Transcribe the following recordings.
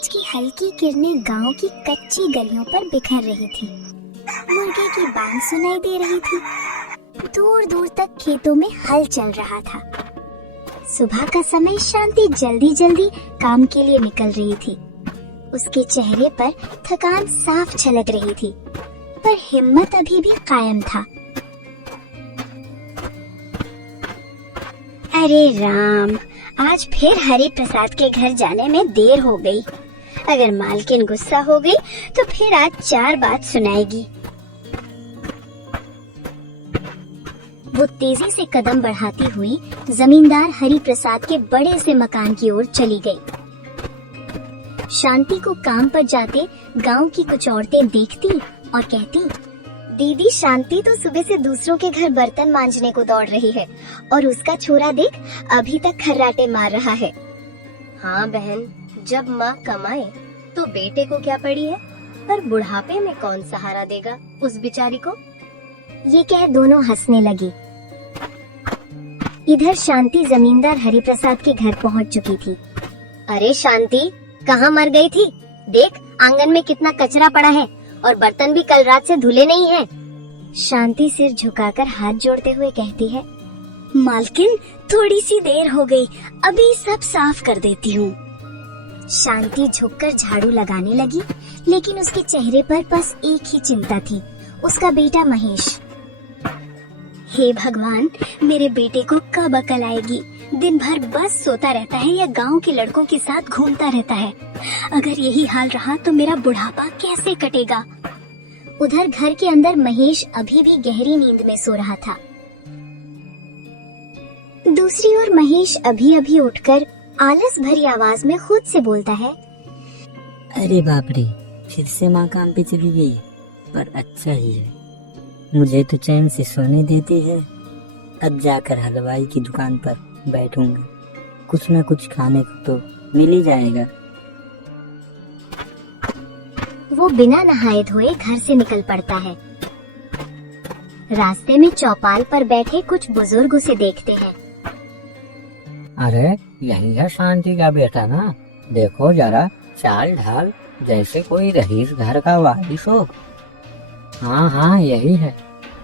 सूरज की हल्की किरणें गांव की कच्ची गलियों पर बिखर रही थी। मुर्गे की बांग सुनाई दे रही थी। दूर दूर तक खेतों में हल चल रहा था। सुबह का समय शांति जल्दी जल्दी काम के लिए निकल रही थी। उसके चेहरे पर थकान साफ झलक रही थी, पर हिम्मत अभी भी कायम था। अरे राम, आज फिर हरि प्रसाद के घर जाने में देर हो गई। अगर मालकिन गुस्सा हो गई तो फिर आज 4 बात सुनाएगी। वो तेजी से कदम बढ़ाती हुई जमींदार हरि प्रसाद के बड़े से मकान की ओर चली गई। शांति को काम पर जाते गांव की कुछ औरतें देखती और कहती, दीदी शांति तो सुबह से दूसरों के घर बर्तन मांजने को दौड़ रही है और उसका छोरा देख अभी तक खर्राटे मार रहा है। हाँ बहन, जब माँ कमाए तो बेटे को क्या पड़ी है, पर बुढ़ापे में कौन सहारा देगा उस बेचारी को। ये कह दोनों हंसने लगी। इधर शांति जमींदार हरि प्रसाद के घर पहुंच चुकी थी। अरे शांति, कहाँ मर गई थी? देख आंगन में कितना कचरा पड़ा है और बर्तन भी कल रात से धुले नहीं हैं। शांति सिर झुकाकर हाथ जोड़ते हुए कहती है, मालकिन थोड़ी सी देर हो गई, अभी सब साफ कर देती हूँ। शांति झुककर झाड़ू लगाने लगी, लेकिन उसके चेहरे पर बस एक ही चिंता थी, उसका बेटा महेश। हे भगवान, मेरे बेटे को कब अकल आएगी? दिन भर बस सोता रहता है या गांव के लड़कों के साथ घूमता रहता है। अगर यही हाल रहा तो मेरा बुढ़ापा कैसे कटेगा? उधर घर के अंदर महेश अभी भी गहरी नींद में सो रहा था। दूसरी ओर महेश अभी अभी उठकर आलस भरी आवाज में खुद से बोलता है, अरे बाप रे, फिर से माँ काम पे चली गई, पर अच्छा ही है, मुझे तो चैन से सोने देती है। अब जाकर हलवाई की दुकान पर बैठूंगा, कुछ न कुछ खाने को तो मिल ही जाएगा। वो बिना नहाए धोए घर से निकल पड़ता है। रास्ते में चौपाल पर बैठे कुछ बुजुर्ग उसे देखते हैं। अरे यही है शांति का बेटा ना, देखो जरा चाल ढाल जैसे कोई रईस घर का वारिस हो। हाँ यही है।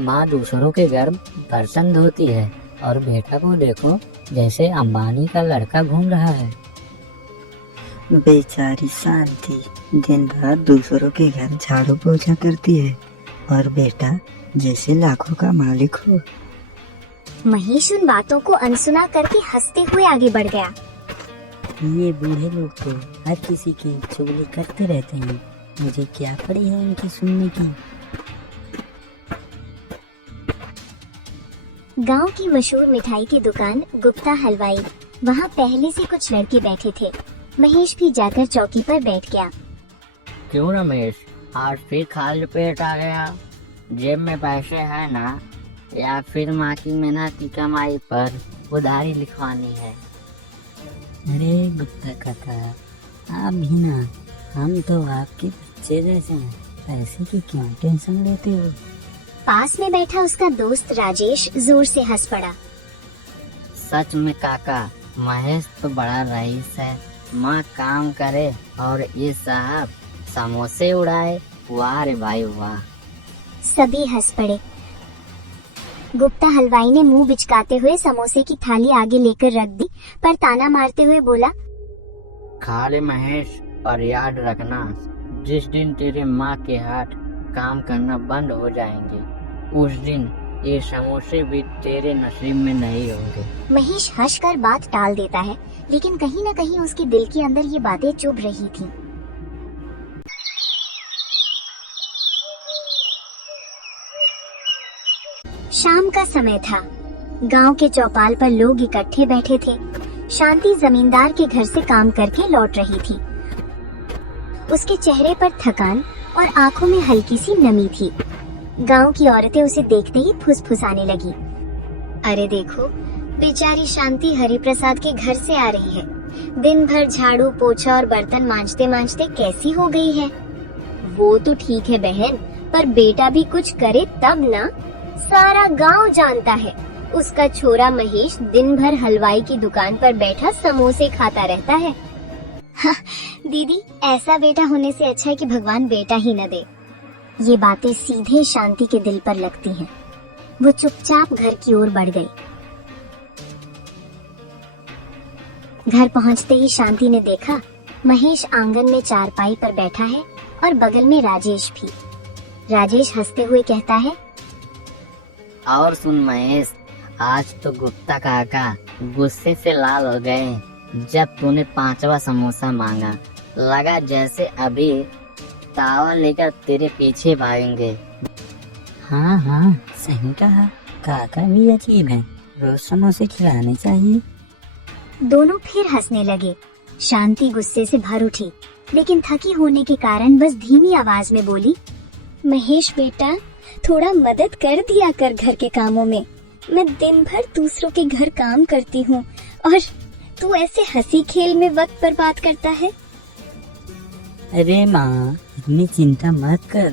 माँ दूसरों के घर बर्तन धोती है और बेटा को देखो जैसे अंबानी का लड़का घूम रहा है। बेचारी शांति दिन भर दूसरों के घर झाड़ू पोछा करती है और बेटा जैसे लाखों का मालिक हो। महेश उन बातों को अनसुना करके हंसते हुए आगे बढ़ गया। ये बूढ़े लोग तो हर किसी की चुगली करते रहते हैं, मुझे क्या पड़ी है उनकी सुनने की। गांव की मशहूर मिठाई की दुकान गुप्ता हलवाई, वहाँ पहले से कुछ लड़के बैठे थे। महेश भी जाकर चौकी पर बैठ गया। क्यों रमेश, आज फिर खाली पेट आ गया? जेब में पैसे है ना, या फिर माँ की मेहनत की कमाई पर उधारी लिखवानी है? अरे गुप्ता काका, आप भी ना, हम तो आपके बच्चे जैसे हैं, पैसे की क्यों टेंशन लेते हो? पास में बैठा उसका दोस्त राजेश जोर से हंस पड़ा। सच में काका, महेश तो बड़ा रईस है, माँ काम करे और ये साहब समोसे उड़ाए। वाह रे भाई वाह। सभी हंस पड़े। गुप्ता हलवाई ने मुंह बिचकाते हुए समोसे की थाली आगे लेकर रख दी, पर ताना मारते हुए बोला, खा ले महेश, और याद रखना, जिस दिन तेरे माँ के हाथ काम करना बंद हो जाएंगे, उस दिन ये समोसे भी तेरे नसीब में नहीं होंगे। महेश हंसकर बात टाल देता है, लेकिन कहीं न कहीं उसके दिल के अंदर ये बातें चुभ रही थीं। शाम का समय था। गांव के चौपाल पर लोग इकट्ठे बैठे थे। शांति जमींदार के घर से काम करके लौट रही थी। उसके चेहरे पर थकान और आंखों में हल्की सी नमी थी। गांव की औरतें उसे देखते ही फुसफुसाने लगी। अरे देखो, बेचारी शांति हरि प्रसाद के घर से आ रही है। दिन भर झाड़ू पोछा और बर्तन मांजते मांजते कैसी हो गई है। वो तो ठीक है बहन, पर बेटा भी कुछ करे तब ना। सारा गांव जानता है उसका छोरा महेश दिन भर हलवाई की दुकान पर बैठा समोसे खाता रहता है। दीदी, ऐसा बेटा होने से अच्छा है कि भगवान बेटा ही न दे। ये बातें सीधे शांति के दिल पर लगती हैं। वो चुपचाप घर की ओर बढ़ गई। घर पहुंचते ही शांति ने देखा महेश आंगन में चारपाई पर बैठा है और बगल में राजेश भी। राजेश हंसते हुए कहता है, और सुन महेश, आज तो गुप्ता काका गुस्से से लाल हो गए जब तूने 5वां समोसा मांगा। लगा जैसे अभी तावा लेकर तेरे पीछे भागेंगे। हाँ हाँ, सही कहा। काका भी अजीब है, रोज समोसे खिलाने चाहिए। दोनों फिर हंसने लगे। शांति गुस्से से भर उठी, लेकिन थकी होने के कारण बस धीमी आवाज में बोली, महेश बेटा, थोड़ा मदद कर दिया कर घर के कामों में। मैं दिन भर दूसरों के घर काम करती हूँ और तू ऐसे हंसी खेल में वक्त बर्बाद करता है। अरे माँ, इतनी चिंता मत कर।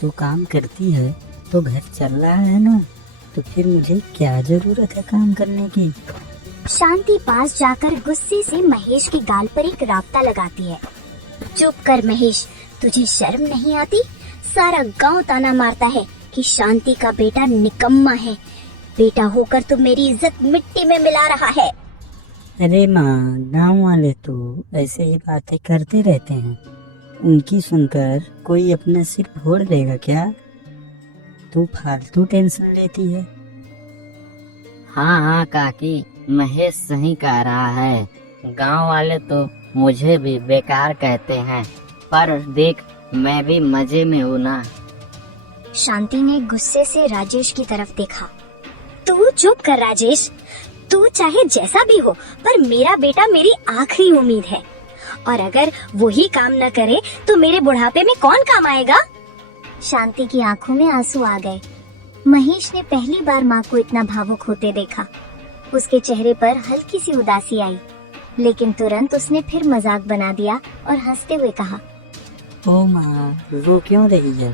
तू काम करती है तो घर चल रहा है ना, तो फिर मुझे क्या जरूरत है काम करने की। शांति पास जाकर गुस्से से महेश के गाल पर एक राप्ता लगाती है। चुप कर महेश, तुझे शर्म नहीं आती? सारा गांव ताना मारता है कि शांति का बेटा निकम्मा है। बेटा होकर तो मेरी इज्जत मिट्टी में मिला रहा है। अरे माँ, गाँव वाले तो ऐसे ही बातें करते रहते हैं। उनकी सुनकर कोई अपना सिर फोड़ देगा क्या? तू फालतू टेंशन लेती है। हाँ हाँ काकी, महेश सही कह रहा है। गांव वाले तो मुझे भी बेकार कहते हैं, पर देख मैं भी मजे में हूँ ना। शांति ने गुस्से से राजेश की तरफ देखा। तू चुप कर राजेश, तू चाहे जैसा भी हो, पर मेरा बेटा मेरी आखिरी उम्मीद है, और अगर वही काम न करे तो मेरे बुढ़ापे में कौन काम आएगा? शांति की आंखों में आंसू आ गए। महेश ने पहली बार माँ को इतना भावुक होते देखा। उसके चेहरे पर हल्की सी उदासी आई, लेकिन तुरंत उसने फिर मजाक बना दिया और हंसते हुए कहा, ओ माँ, रो क्यों रही है?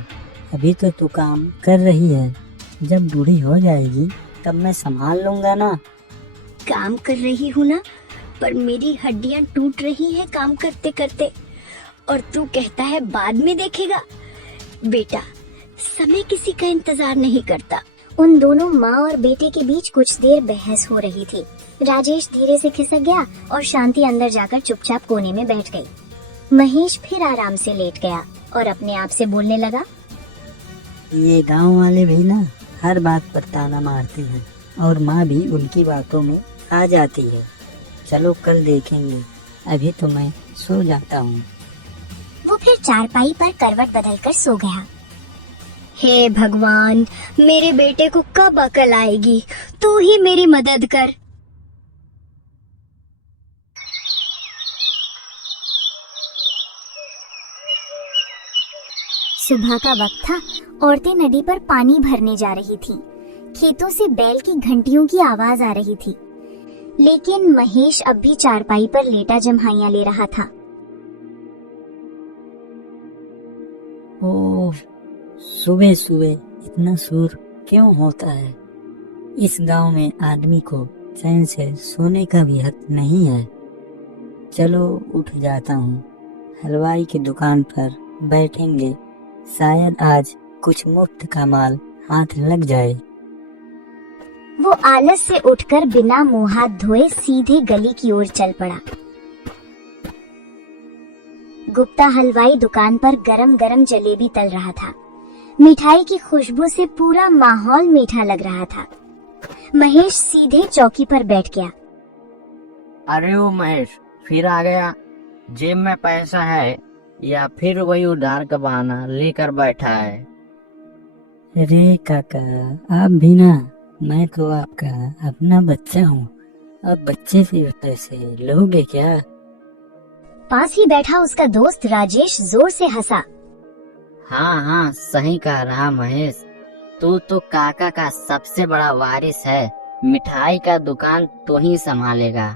अभी तो तू काम कर रही है, जब बूढ़ी हो जाएगी तब मैं संभाल लूंगा ना। काम कर रही हूँ ना, पर मेरी हड्डियाँ टूट रही है काम करते करते, और तू कहता है बाद में देखेगा। बेटा, समय किसी का इंतजार नहीं करता। उन दोनों माँ और बेटे के बीच कुछ देर बहस हो रही थी। राजेश धीरे से खिसक गया और शांति अंदर जाकर चुपचाप कोने में बैठ गई। महेश फिर आराम से लेट गया और अपने आप से बोलने लगा, ये गांव वाले भी ना हर बात पर ताना मारते हैं, और माँ भी उनकी बातों में आ जाती है। चलो कल देखेंगे, अभी तो मैं सो जाता हूँ। वो फिर चारपाई पर करवट बदलकर सो गया। हे भगवान, मेरे बेटे को कब अकल आएगी? तू ही मेरी मदद कर। सुबह का वक्त था। औरतें नदी पर पानी भरने जा रही थी। खेतों से बैल की घंटियों की आवाज आ रही थी, लेकिन महेश अब भी चारपाई पर लेटा जम्हाइयां ले रहा था। ओह, सुबह सुबह इतना शोर क्यों होता है? इस गांव में आदमी को चैन से सोने का भी हक नहीं है। चलो उठ जाता हूँ, हलवाई की दुकान पर बैठेंगे, शायद आज कुछ मुफ्त का माल हाथ लग जाए। वो आलस से उठकर बिना मुंह हाथ धोए सीधे गली की ओर चल पड़ा। गुप्ता हलवाई दुकान पर गरम गरम जलेबी तल रहा था। मिठाई की खुशबू से पूरा माहौल मीठा लग रहा था। महेश सीधे चौकी पर बैठ गया। अरे वो महेश फिर आ गया। जेब में पैसा है या फिर वही उधार का बहाना लेकर बैठा है? अरे काका, आप भी ना, मैं तो आपका अपना बच्चा हूँ। अब बच्चे से पैसे लोगे क्या? पास ही बैठा उसका दोस्त राजेश जोर से हंसा। हाँ हाँ, सही कह रहा महेश, तू तो काका का सबसे बड़ा वारिस है। मिठाई का दुकान तो ही संभालेगा।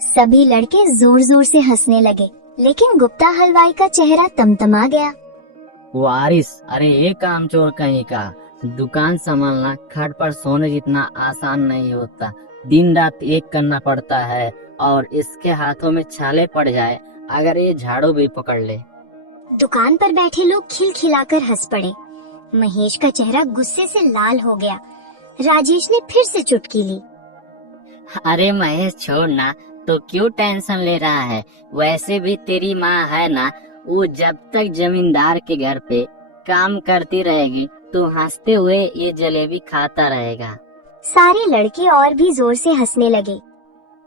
सभी लड़के जोर जोर से हंसने लगे, लेकिन गुप्ता हलवाई का चेहरा तमतमा गया। वारिस? अरे ये कामचोर कहीं का। दुकान संभालना खट पर सोने जितना आसान नहीं होता। दिन रात एक करना पड़ता है, और इसके हाथों में छाले पड़ जाए अगर ये झाड़ू भी पकड़ ले। दुकान पर बैठे लोग खिलखिलाकर हंस पड़े। महेश का चेहरा गुस्से से लाल हो गया। राजेश ने फिर से चुटकी ली। अरे महेश छोड़ ना, तो क्यों टेंशन ले रहा है? वैसे भी तेरी माँ है ना, वो जब तक जमींदार के घर पे काम करती रहेगी तो हंसते हुए ये जलेबी खाता रहेगा। सारे लड़के और भी जोर से हंसने लगे।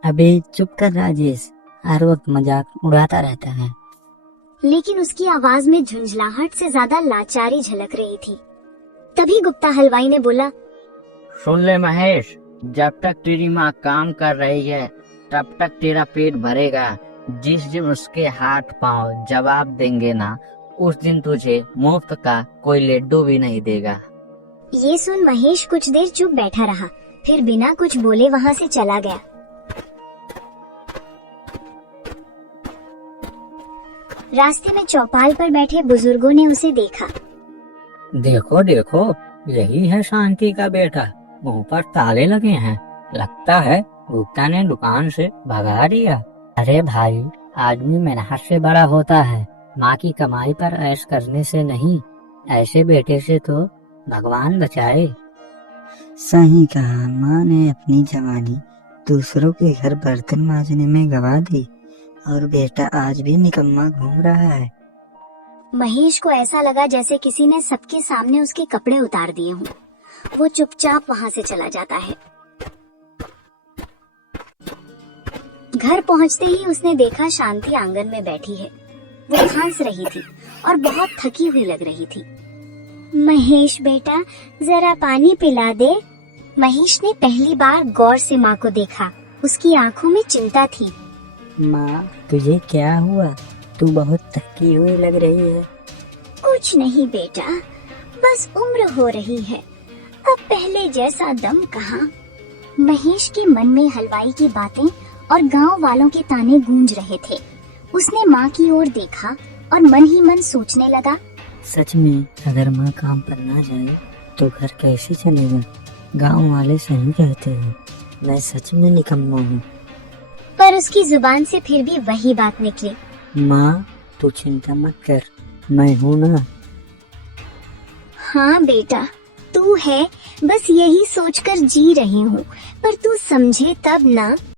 अबे चुप कर राजेश, हर वक्त मजाक उड़ाता रहता है। लेकिन उसकी आवाज में झुंझलाहट से ज्यादा लाचारी झलक रही थी। तभी गुप्ता हलवाई ने बोला, सुन ले महेश, जब तक तेरी माँ काम कर रही है तब तक तेरा पेट भरेगा। जिस दिन उसके हाथ पांव जवाब देंगे ना, उस दिन तुझे मुफ्त का कोई लड्डू भी नहीं देगा। ये सुन महेश कुछ देर चुप बैठा रहा, फिर बिना कुछ बोले वहाँ से चला गया। रास्ते में चौपाल पर बैठे बुजुर्गों ने उसे देखा। देखो देखो, यही है शांति का बेटा, मुंह पर ताले लगे हैं। लगता है गुप्ता ने दुकान से भगा दिया। अरे भाई, आदमी मेहनत से बड़ा होता है, माँ की कमाई पर ऐश करने से नहीं। ऐसे बेटे से तो भगवान बचाए। सही कहा, माँ ने अपनी जवानी दूसरों के घर बर्तन मांजने में गवा दी और बेटा आज भी निकम्मा घूम रहा है। महेश को ऐसा लगा जैसे किसी ने सबके सामने उसके कपड़े उतार दिए हों। वो चुपचाप वहाँ से चला जाता है। घर पहुँचते ही उसने देखा शांति आंगन में बैठी है। वो हंस रही थी और बहुत थकी हुई लग रही थी। महेश बेटा, जरा पानी पिला दे। महेश ने पहली बार गौर से माँ को देखा। उसकी आंखों में चिंता थी। माँ, तुझे क्या हुआ? तू बहुत थकी हुई लग रही है। कुछ नहीं बेटा, बस उम्र हो रही है, अब पहले जैसा दम कहाँ। महेश के मन में हलवाई की बातें और गांव वालों के ताने गूंज रहे थे। उसने माँ की ओर देखा और मन ही मन सोचने लगा, सच में अगर माँ काम पर ना जाए तो घर कैसे चलेगा? गांव वाले सही कहते हैं, मैं सच में निकम्मा हूँ। पर उसकी जुबान से फिर भी वही बात निकली। माँ, तू चिंता मत कर, मैं हूँ ना। हाँ बेटा, तू है, बस यही सोचकर जी रही हूँ, पर तू समझे तब ना।